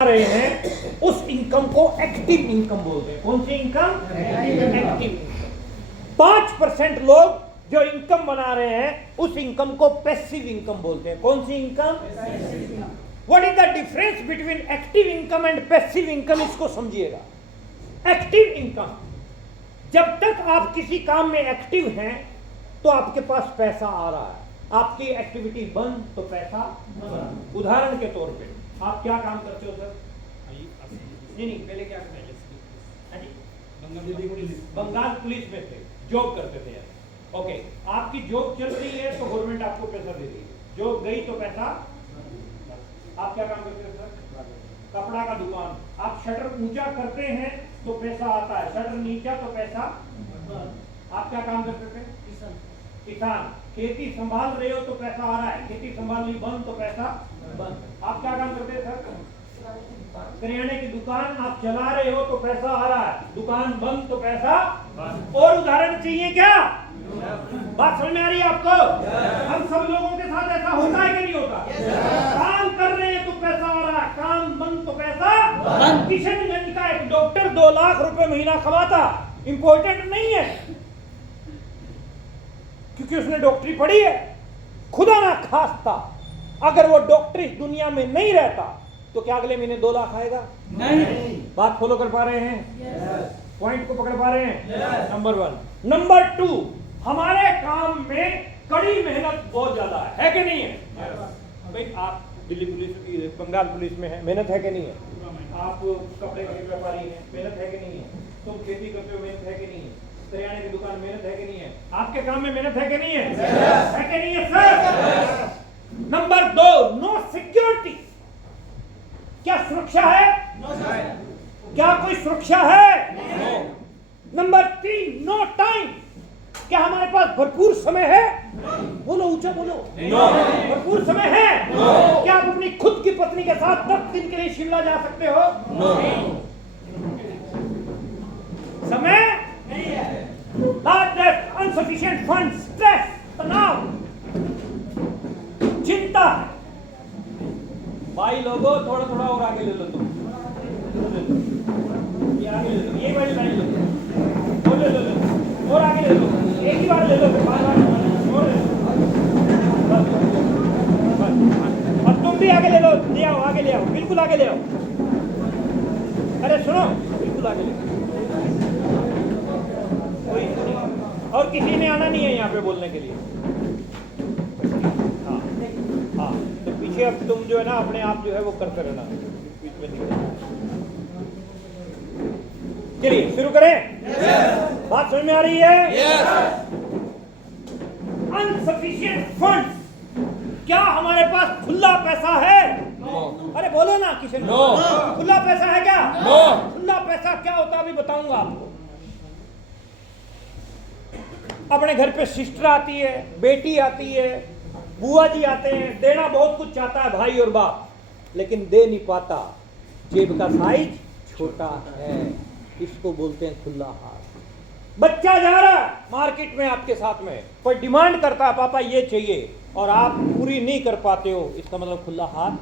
रहे हैं उस इनकम को एक्टिव इनकम बोलते हैं। कौन सी इनकम? एक्टिव। 5% लोग जो इनकम बना रहे हैं उस इनकम को पैसिव इनकम बोलते हैं। कौन सी income? What is the difference between active income and passive income? इसको समझिएगा। एक्टिव इनकम, जब तक आप किसी काम में एक्टिव हैं तो आपके पास पैसा आ रहा है। आपकी एक्टिविटी बंद तो पैसा बंद। उदाहरण के तौर पे आप क्या काम करते हो सर? नहीं, पहले क्या करते थे? बंगाल पुलिस में थे, जॉब करते थे यार। ओके, आपकी जॉब चल रही है तो गवर्नमेंट आपको पैसा दे रही है। जॉब गई तो पैसा। आप क्या काम करते हो सर? कपड़ा का दुकान। आप शटर ऊंचा करते हैं तो पैसा आता है, शटर नीचा तो पैसा। आप क्या काम करते थे? किसान। खेती संभाल रहे हो तो पैसा आ रहा है, खेती संभालनी बंद तो पैसा बंद। आप क्या काम करते हैं सर? करियाने की दुकान आप चला रहे हो तो पैसा आ रहा है, दुकान बंद तो पैसा बंद। और उदाहरण चाहिए क्या? बात समझ में आ रही है आपको? हम सब लोगों के साथ ऐसा होता है कि नहीं होता? काम कर रहे हैं तो पैसा आ रहा है, काम बंद तो पैसा बंद। किशनगंज का एक डॉक्टर 2 लाख रुपए महीना कमाता, इंपॉर्टेंट नहीं है क्योंकि उसने डॉक्टरी पढ़ी है। खुदा ना खास्ता अगर वो डॉक्टर इस दुनिया में नहीं रहता तो क्या अगले महीने 2 लाख आएगा? नहीं। बात फॉलो कर पा रहे हैं? पॉइंट को पकड़ पा रहे हैं? नंबर 1। नंबर 2, हमारे काम में कड़ी मेहनत बहुत ज्यादा है कि नहीं है? भाई आप दिल्ली पुलिस, बंगाल पुलिस में है, मेहनत है कि नहीं है? आप कपड़े के व्यापारी हैं, मेहनत है कि नहीं है? तुम खेती करते हो, मेहनत है कि नहीं है? करियाने की दुकान, मेहनत है कि नहीं है? आपके काम में मेहनत है कि नहीं है? है कि नहीं है सर? Number 2, no security. क्या सुरक्षा है? क्या कोई सुरक्षा है? Number 3, no time. क्या हमारे पास भरपूर समय है? बोलो, ऊंचा बोलो। भरपूर समय है? क्या आप अपनी खुद की पत्नी के साथ 10 दिन के लिए शिमला जा सकते हो? समय नहीं है। अनसफिशिएंट फंड, स्ट्रेस, तनाव, चिंता। भाई लोगों थोड़ा थोड़ा और आगे ले लो तुम। ये आगे ले लो, ये वाली लाइन ले लो, और ले लो, और आगे ले लो, एक ही बार ले लो, बार-बार और ले लो। अब तुम भी आगे ले लो, ले आओ, आगे ले आओ, बिल्कुल आगे ले आओ। अरे सुनो, बिल्कुल आगे ले आओ। और किसी ने आना नहीं है यहाँ पे बोलने के लिए। हाँ हाँ, तो पीछे अब तुम जो है ना अपने आप जो है वो करते रहना, बीच में नहीं। चलिए शुरू करें। बात समझ में आ रही है? अनसफिशिएंट फंड्स। क्या हमारे पास खुला पैसा है? अरे बोलो ना किसी ने। खुला पैसा है क्या? खुला पैसा क्या होता है अभी बताऊंगा आपको। अपने घर पे सिस्टर आती है, बेटी आती है, बुआ जी आते हैं, देना बहुत कुछ चाहता है भाई और बाप, लेकिन दे नहीं पाता, जेब का साइज छोटा है। इसको बोलते हैं खुला हाथ। बच्चा जा रहा है मार्केट में आपके साथ में, कोई डिमांड करता है पापा ये चाहिए, और आप पूरी नहीं कर पाते हो, इसका मतलब खुला हाथ।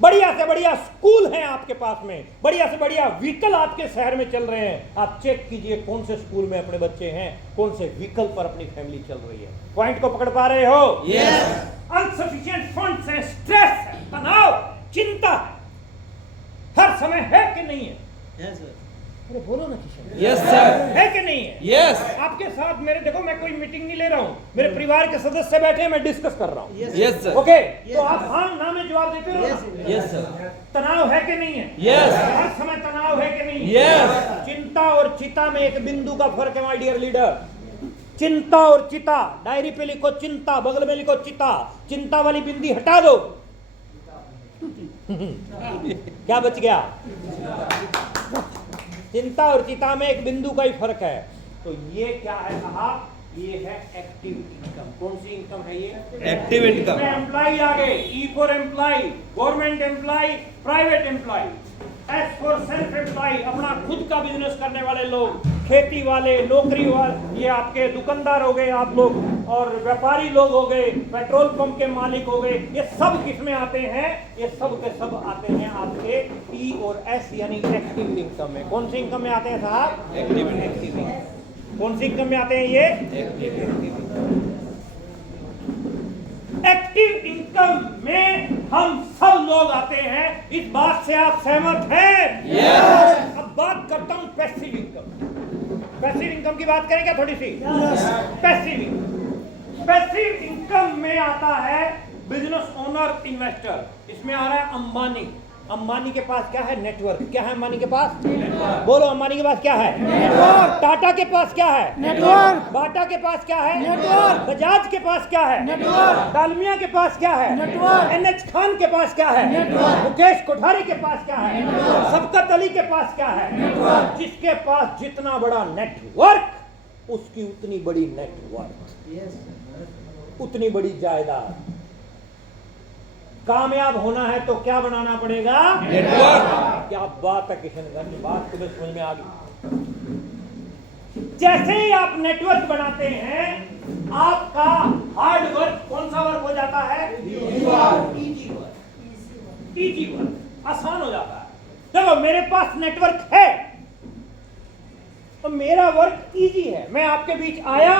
बढ़िया से बढ़िया स्कूल हैं आपके पास में, बढ़िया से बढ़िया व्हीकल आपके शहर में चल रहे हैं, आप चेक कीजिए कौन से स्कूल में अपने बच्चे हैं, कौन से व्हीकल पर अपनी फैमिली चल रही है। पॉइंट को पकड़ पा रहे हो? अनसफिशिएंट फंड्स है, स्ट्रेस है, तनाव, चिंता है, हर समय है कि नहीं है? yes, अरे बोलो ना किशन। Yes sir. है कि नहीं है? यस। आपके साथ मेरे, देखो मैं कोई मीटिंग नहीं ले रहा हूँ, मेरे परिवार के सदस्य बैठे हैं, मैं डिस्कस कर रहा हूँ। Yes sir. ओके, तो आप हाँ ना में जवाब देते रहो। Yes sir. तनाव है कि नहीं है? यस। हर समय तनाव है कि नहीं है? यस। चिंता और चिता में एक बिंदु का फर्क है माय डियर लीडर। चिंता और चिता, डायरी पे लिखो चिंता, बगल में लिखो चिता, चिंता वाली बिंदी हटा दो। क्या बच गया? चिंता और चिता में एक बिंदु का ही फर्क है। तो ये क्या है साहब? ये है एक्टिव इनकम। कौन सी इनकम है ये? Active income. एम्प्लॉय आ गए, E for employee, government employee, private employee, S for self employed, अपना खुद का बिजनेस करने वाले लोग, खेती वाले, नौकरी वाले, ये आपके दुकानदार हो गए आप लोग, और व्यापारी लोग हो गए, पेट्रोल पंप के मालिक हो गए। ये सब किस में आते हैं? ये सब के सब आते हैं आपके ई और एस यानी एक्टिव इनकम में। कौन सी इनकम में आते हैं साहब? Active income. कौन सी इनकम में आते हैं ये? एक्टिव इनकम में हम सब लोग आते हैं। इस बात से आप सहमत हैं? यस। अब बात करता हूं पैसिव इनकम। पैसिव इनकम की बात करें क्या थोड़ी सी? पैसिव इनकम में आता है बिजनेस ओनर, इन्वेस्टर। इसमें आ रहा है अंबानी। अंबानी के पास क्या है? नेटवर्क। क्या है अंबानी के पास? नेटवर्क। बोलो, अंबानी के पास क्या है? नेटवर्क। टाटा के पास क्या है? नेटवर्क। बाटा के पास क्या है? नेटवर्क। बजाज के पास क्या है? नेटवर्क। डालमिया के पास क्या है? नेटवर्क। NH खान के पास क्या है? नेटवर्क। मुकेश कोठारी के पास क्या है? नेटवर्क। शफकत अली के पास क्या है? नेटवर्क। जिसके पास जितना बड़ा नेटवर्क उसकी उतनी बड़ी नेटवर्क, उतनी बड़ी जायदाद। कामयाब होना है तो क्या बनाना पड़ेगा? नेटवर्क। क्या बात है किशनगंज, बात तुम्हें समझ में आ गई। जैसे ही आप नेटवर्क बनाते हैं आपका हार्ड वर्क कौन सा वर्क हो जाता है? इजी वर्क, आसान हो जाता है। देखो मेरे पास नेटवर्क है तो मेरा वर्क इजी है। मैं आपके बीच आया,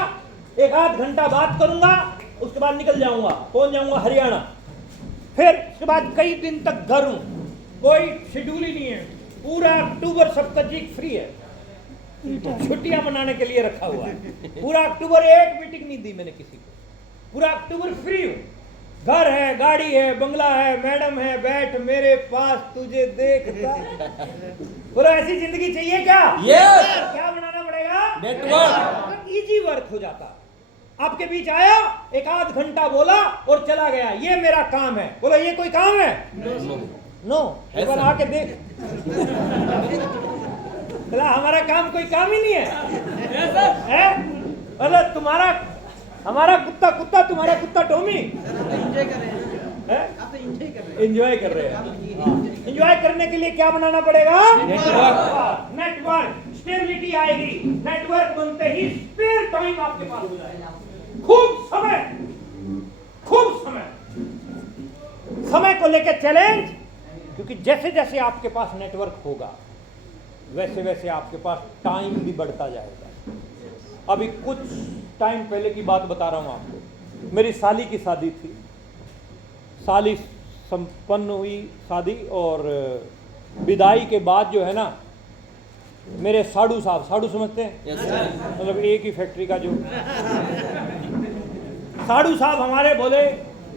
एक आध घंटा बात करूंगा, उसके बाद निकल जाऊंगा, पहुंच जाऊंगा हरियाणा। फिर उसके बाद कई दिन तक घर हूं, कोई शेड्यूल ही नहीं है। पूरा अक्टूबर सबका जी फ्री है, छुट्टियां मनाने के लिए रखा हुआ है। पूरा अक्टूबर एक मीटिंग नहीं दी मैंने किसी को। पूरा अक्टूबर फ्री हूं। घर है, गाड़ी है, बंगला है, मैडम है, बैठ मेरे पास तुझे देखता। बोलो ऐसी जिंदगी चाहिए क्या? यस। क्या बनाना पड़ेगा? नेटवर्क। इजी वर्क हो जाता। आपके बीच आया, एक आध घंटा बोला और चला गया। ये मेरा काम है। बोलो ये कोई काम है? नो। एक बार आके देख। बोला हमारा काम कोई काम ही नहीं है। बोला तुम्हारा हमारा कुत्ता कुत्ता, तुम्हारा कुत्ता टोमी। एंजॉय कर रहे हैं। एंजॉय करने के लिए क्या बनाना पड़ेगा? नेटवर्क। नेटवर्क स्टेबिलिटी आएगी। नेटवर्क बनते ही स्पेयर टाइम आपके पास हो जाएगा। खूब समय को लेकर चैलेंज, क्योंकि जैसे जैसे आपके पास नेटवर्क होगा वैसे वैसे आपके पास टाइम भी बढ़ता जाएगा। अभी कुछ टाइम पहले की बात बता रहा हूं आपको। मेरी साली की शादी थी। साली संपन्न हुई शादी, और विदाई के बाद जो है ना, मेरे साडू साहब, साडू समझते हैं? मतलब एक ही फैक्ट्री का जो साडू साहब हमारे बोले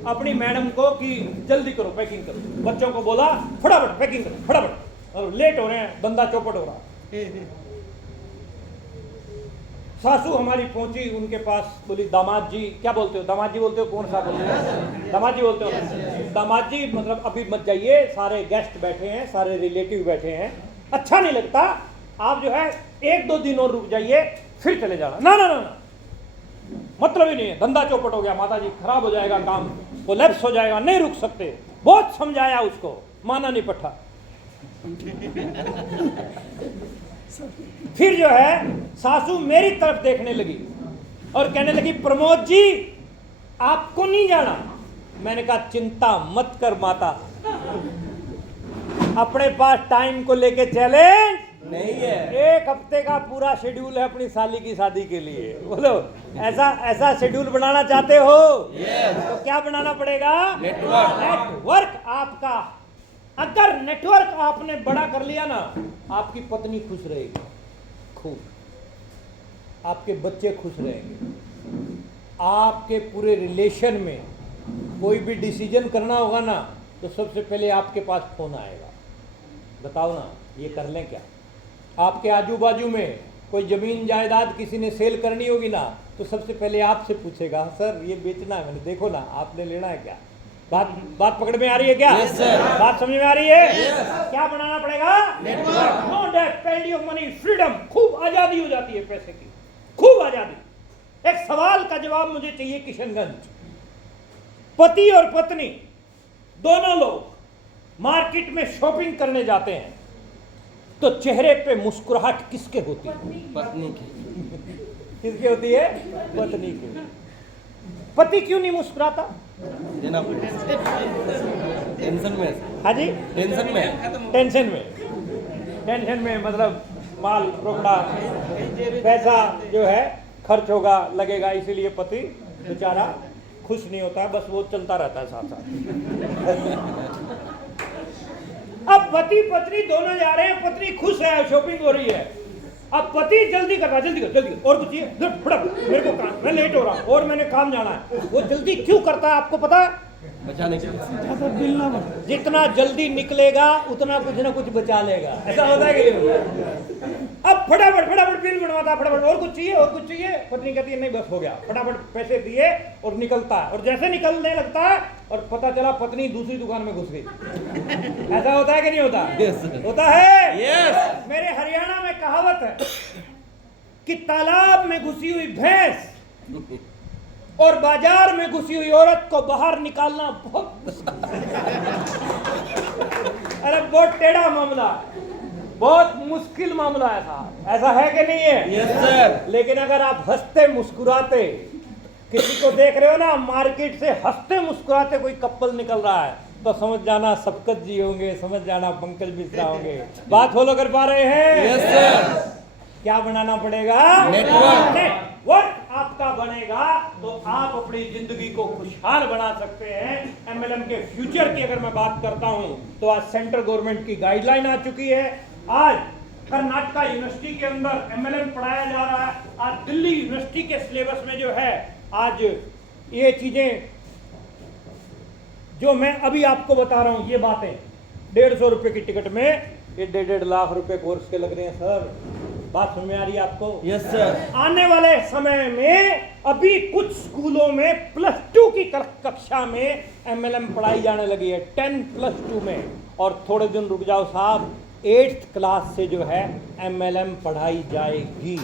अपनी मैडम को कि जल्दी करो, पैकिंग करो। बच्चों को बोला फटाफट पैकिंग करो, फटाफट, और लेट हो रहे हैं, बंदा चौपट हो रहा। सासू हमारी पहुंची उनके पास, बोली दामाद जी, क्या बोलते हो? दामाद जी बोलते हो? कौन सा बोलते हो? दामाद जी बोलते हो? दामाद जी मतलब अभी मत जाइए, सारे गेस्ट बैठे हैं, सारे रिलेटिव बैठे हैं, अच्छा नहीं लगता, आप जो है 1-2 दिन और रुक जाइए, फिर चले जाना। ना ना ना ना, मतलब ही नहीं है, धंधा चौपट हो गया माता जी, खराब हो जाएगा काम, कोलैप्स हो जाएगा, नहीं रुक सकते। बहुत समझाया उसको, माना नहीं पट्टा। फिर जो है सासू मेरी तरफ देखने लगी और कहने लगी प्रमोद जी आपको नहीं जाना। मैंने कहा चिंता मत कर माता, अपने पास टाइम को लेके चैलेंज नहीं है। 1 हफ्ते का पूरा शेड्यूल है अपनी साली की शादी के लिए। बोलो ऐसा शेड्यूल बनाना चाहते हो? तो क्या बनाना पड़ेगा? नेटवर्क आपका। अगर नेटवर्क आपने बड़ा कर लिया ना, आपकी पत्नी खुश रहेगी, खूब, आपके बच्चे खुश रहेंगे, आपके पूरे रिलेशन में कोई भी डिसीजन करना होगा ना तो सबसे पहले आपके पास फोन आएगा, बताओ ना ये कर लें क्या। आपके आजू बाजू में कोई जमीन जायदाद किसी ने सेल करनी होगी ना तो सबसे पहले आपसे पूछेगा सर ये बेचना है, मैंने देखो ना आपने लेना है क्या। बात पकड़ में आ रही है क्या? yes, बात समझ में आ रही है? yes. क्या बनाना पड़ेगा? Network. No debt, paddy of money, freedom, खूब आजादी हो जाती है पैसे की, खूब आजादी। एक सवाल का जवाब मुझे चाहिए किशनगंज। पति और पत्नी दोनों लोग मार्केट में शॉपिंग करने जाते हैं तो चेहरे पे मुस्कुराहट किसके होती है? पत्नी की। किसके होती है? पत्नी की। पति क्यों नहीं मुस्कुराता? देना टेंशन में, हाँ जी, टेंशन में मतलब माल रोकड़ा, पैसा जो है खर्च होगा, लगेगा, इसीलिए पति बेचारा खुश नहीं होता है, बस वो चलता रहता है साथ साथ। अब पति पत्नी दोनों जा रहे हैं, पत्नी खुश है, शॉपिंग हो रही है। अब पति जल्दी कर रहा, जल्दी कर, और कुछ चाहिए, मेरे को काम, मैं लेट हो रहा हूं और मैंने काम जाना है। वो जल्दी क्यों करता है आपको पता है? बचाने के लिए। जितना जल्दी निकलेगा उतना कुछ ना कुछ बचा लेगा, ऐसा होता है कि नहीं? अब फटाफट बिल बनवाता, फटाफट और कुछ चाहिए, पत्नी कहती है नहीं बस हो गया, फटाफट पैसे दिए और निकलता है। और जैसे निकलने लगता है और पता चला पत्नी दूसरी दुकान में घुस गई। ऐसा होता है कि नहीं होता? Yes. होता है। Yes. मेरे हरियाणा में कहावत है कि तालाब में घुसी हुई भैंस और बाजार में घुसी हुई औरत को बाहर निकालना अरे बहुत टेढ़ा मामला, बहुत मुश्किल मामला है साहब, ऐसा है कि नहीं है? Yes sir. लेकिन अगर आप हंसते मुस्कुराते किसी को देख रहे हो ना, मार्केट से हंसते मुस्कुराते कोई कपल निकल रहा है, तो समझ जाना सबकत जी होंगे, समझ जाना पंकज मिश्रा होंगे। बात फॉलो कर पा रहे हैं? Yes sir. क्या बनाना पड़ेगा? नेटवर्क आपका बनेगा तो आप अपनी जिंदगी को खुशहाल बना सकते हैं। एमएलएम के फ्यूचर की अगर मैं बात करता हूं तो आज सेंट्रल गवर्नमेंट की गाइडलाइन आ चुकी है। आज कर्नाटका यूनिवर्सिटी के अंदर एमएलएम पढ़ाया जा रहा है। आज दिल्ली यूनिवर्सिटी के सिलेबस में जो है, आज ये चीजें जो मैं अभी आपको बता रहा हूं, ये बातें 150 रुपए की टिकट में ये 1.5 लाख रुपए कोर्स के लग रहे हैं सर। बात समझ में आ रही है आपको? Yes sir. आने वाले समय में अभी कुछ स्कूलों में +2 की कक्षा में एमएलएम पढ़ाई जाने लगी है, 10+2 में। और थोड़े दिन रुक जाओ साहब, 8th क्लास से जो है एमएलएम पढ़ाई जाएगी।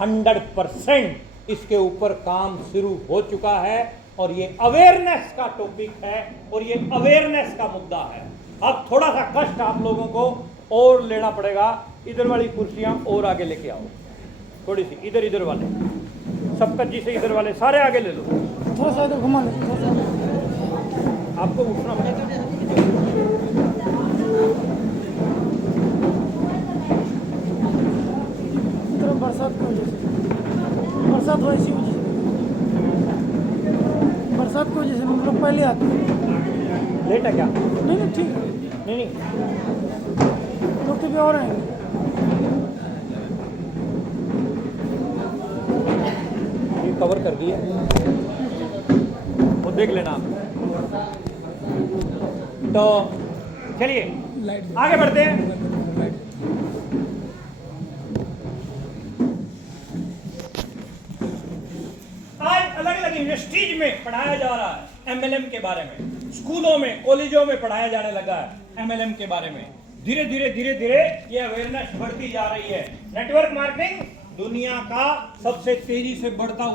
100% इसके ऊपर काम शुरू हो चुका है और ये अवेयरनेस का टॉपिक है और ये अवेयरनेस का मुद्दा है। अब थोड़ा सा कष्ट आप लोगों को और लेना पड़ेगा। इधर वाली कुर्सियां और आगे लेके आओ, थोड़ी सी इधर वाले, सबकत जी से इधर वाले सारे आगे ले लो, थोड़ा सा इधर घुमा लो। आपको उठना पड़ेगा। बरसात की वजह से, बरसात हो इसी वजह से, बरसात की वजह से हम लोग पहले आते हैं। लेट है क्या? नहीं ठीक है, नहीं लोग तो भी और आएंगे। ये कवर कर दिए, वो देख लेना आप। तो चलिए आगे बढ़ते हैं। आज अलग अलग यूनिवर्सिटीज में पढ़ाया जा रहा है एमएलएम के बारे में, स्कूलों में कॉलेजों में पढ़ाया जाने लगा है एमएलएम के बारे में। धीरे धीरे ये अवेयरनेस बढ़ती जा रही है। नेटवर्क मार्केटिंग दुनिया का सबसे तेजी से बढ़ता हुआ